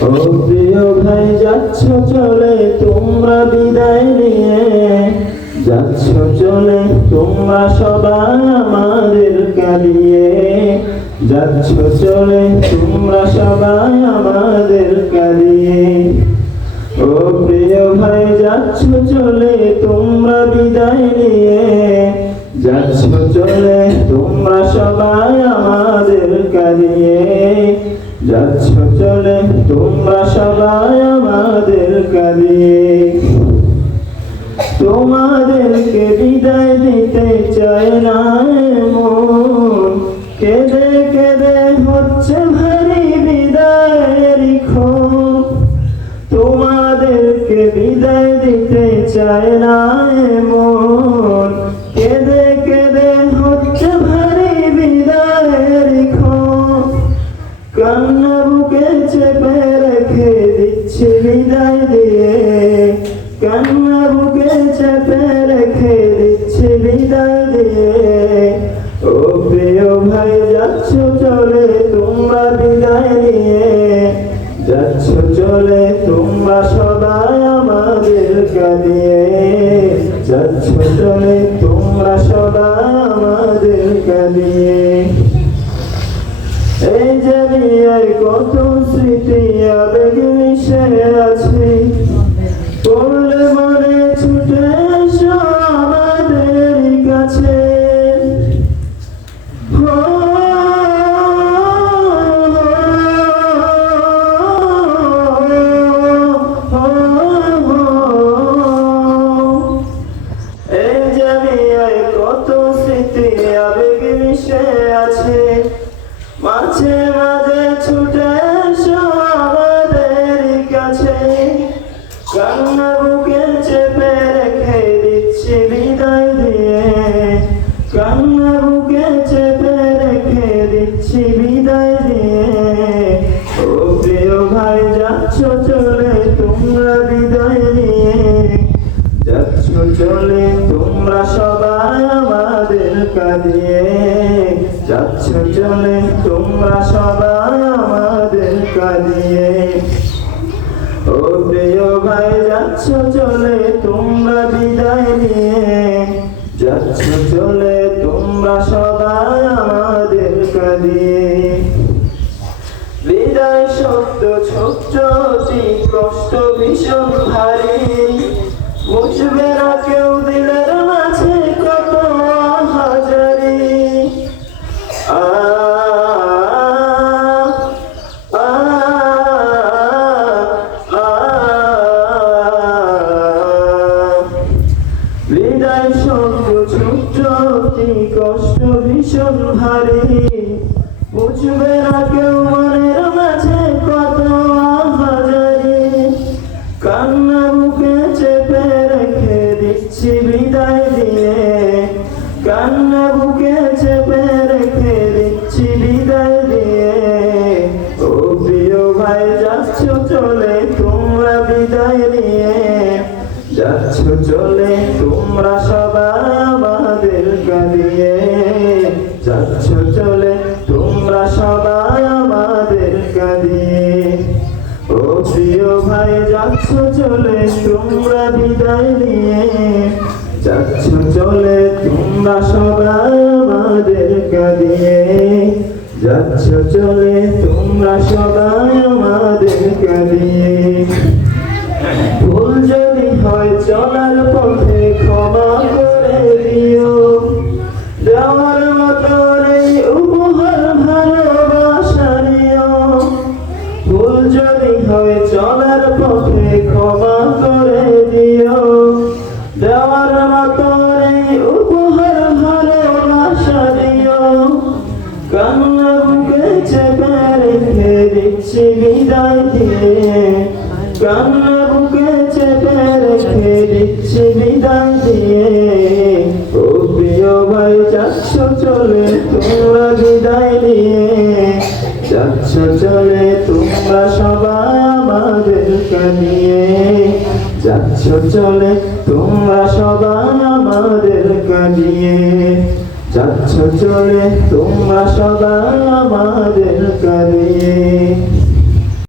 ও প্রিয় ভাই যাচ্ছ চলে তোমরা বিদায় নিয়ে, যাচ্ছ চলে তোমরা সবাই আমাদের কাঁদিয়ে, যাচ্ছ চলে তোমরা সবাই আমাদের কাঁদিয়ে। ও প্রিয় ভাই যাচ্ছ চলে তোমরা বিদায় নিয়ে, যাচ্ছ চলে তোমরা সবাই আমাদের কাঁদিয়ে, যাচ্ছ চলে তোমরা সবাই আমাদের কাঁদিয়ে। তোমাদেরকে বিদায় দিতে চায় না মন, কেঁদে কেঁদে হচ্ছে ভারী বিদায়ের ক্ষণ। তোমাদেরকে বিদায় দিতে চায় না মন, কেঁদে কেঁদে হচ্ছে ভারী বিদায়ের ক্ষণ। কান্না বুকে চেপে রেখে দিচ্ছি বিদায় দিয়ে, কান্না বুকে চেপে রেখে দিচ্ছি বিদায় দিয়ে। ও প্রিয় ভাই যাচ্ছ চলে তোমরা বিদায় নিয়ে, যাচ্ছ চলে তোমরা সবাই আমাদের কাঁদিয়ে, যাচ্ছ চলে তোমরা সবাই আমাদের কাঁদিয়ে। এই যে বিয়ের কত স্মৃতি আবেগ মিশে আছে, পড়লে মনে ছুটে এসো আমাদের কাছে। এই যে বিয়ের কত স্মৃতি আবেগ মিশে আছে, মাঝে মাঝে ছুটে এসো আমাদের কাছে। কান্না বুকে চেপে রেখে দিচ্ছি বিদায় দিয়ে, কান্না বুকে চেপে রেখে দিচ্ছি বিদায় দিয়ে। ও প্রিয় ভাই যাচ্ছ চলে তোমরা বিদায় নিয়ে, যাচ্ছ চলে তোমরা সবাই আমাদের কাঁদিয়ে, যাচ্ছ চলে তোমরা সবাই আমাদের কাঁদিয়ে। ও প্রিয় ভাই যাচ্ছ চলে তোমরা বিদায় নিয়ে, যাচ্ছ চলে তোমরা সবাই আমাদের কাঁদিয়ে। বিদায় শব্দ ছোট্ট অতি কষ্ট ভীষণ ভারী, বুঝবে না কেউ দিলের মাঝে কত হাজারি। বিদায় শব্দ ছোট্ট অতি কষ্ট ভীষণ ভারী, বুঝবে না কেউ মনের মাঝে কত হাজারি। কান্না বুকে চেপে রেখে দিচ্ছি বিদায় দিয়ে, কান্না বুকে চেপে রেখে দিচ্ছি বিদায় দিয়ে। ও প্রিয় ভাই যাচ্ছ চলে তোমরা বিদায় নিয়ে, যাচ্ছ চলে তোমরা সবাই আমাদের কাঁদিয়ে, যাচ্ছ চলে তোমরা সবাই আমাদের কাঁদিয়ে। ও প্রিয় ভাই যাচ্ছ চলে তোমরা বিদায় নিয়ে, যাচ্ছ চলে তোমরা সবাই আমাদের কাঁদিয়ে, যাচ্ছ চলে তোমরা সবাই আমাদের কাঁদিয়ে। ভুল যদি হয় চলার পথে ক্ষমা করে দিও, দেওয়ার মতো এই উপহার ভালোবাসা নিও। ভুল যদি হয় চলার পথে ক্ষমা করে দিও, দেওয়ার মতো এই উপহার ভালোবাসা দিও। কান্না বুকে চেপে রেখে দিচ্ছি বিদায় দিয়ে, কান্না বুকে চেপে রেখে দিচ্ছি বিদায় দিয়ে। ও প্রিয় ভাই যাচ্ছ চলে তোমরা বিদায় নিয়ে, যাচ্ছ চলে তোমরা সবাই আমাদের কাঁদিয়ে, যাচ্ছ চলে তোমরা সবাই আমাদের কাঁদিয়ে, যাচ্ছ চলে তোমরা সবাই আমাদের কাঁদিয়ে।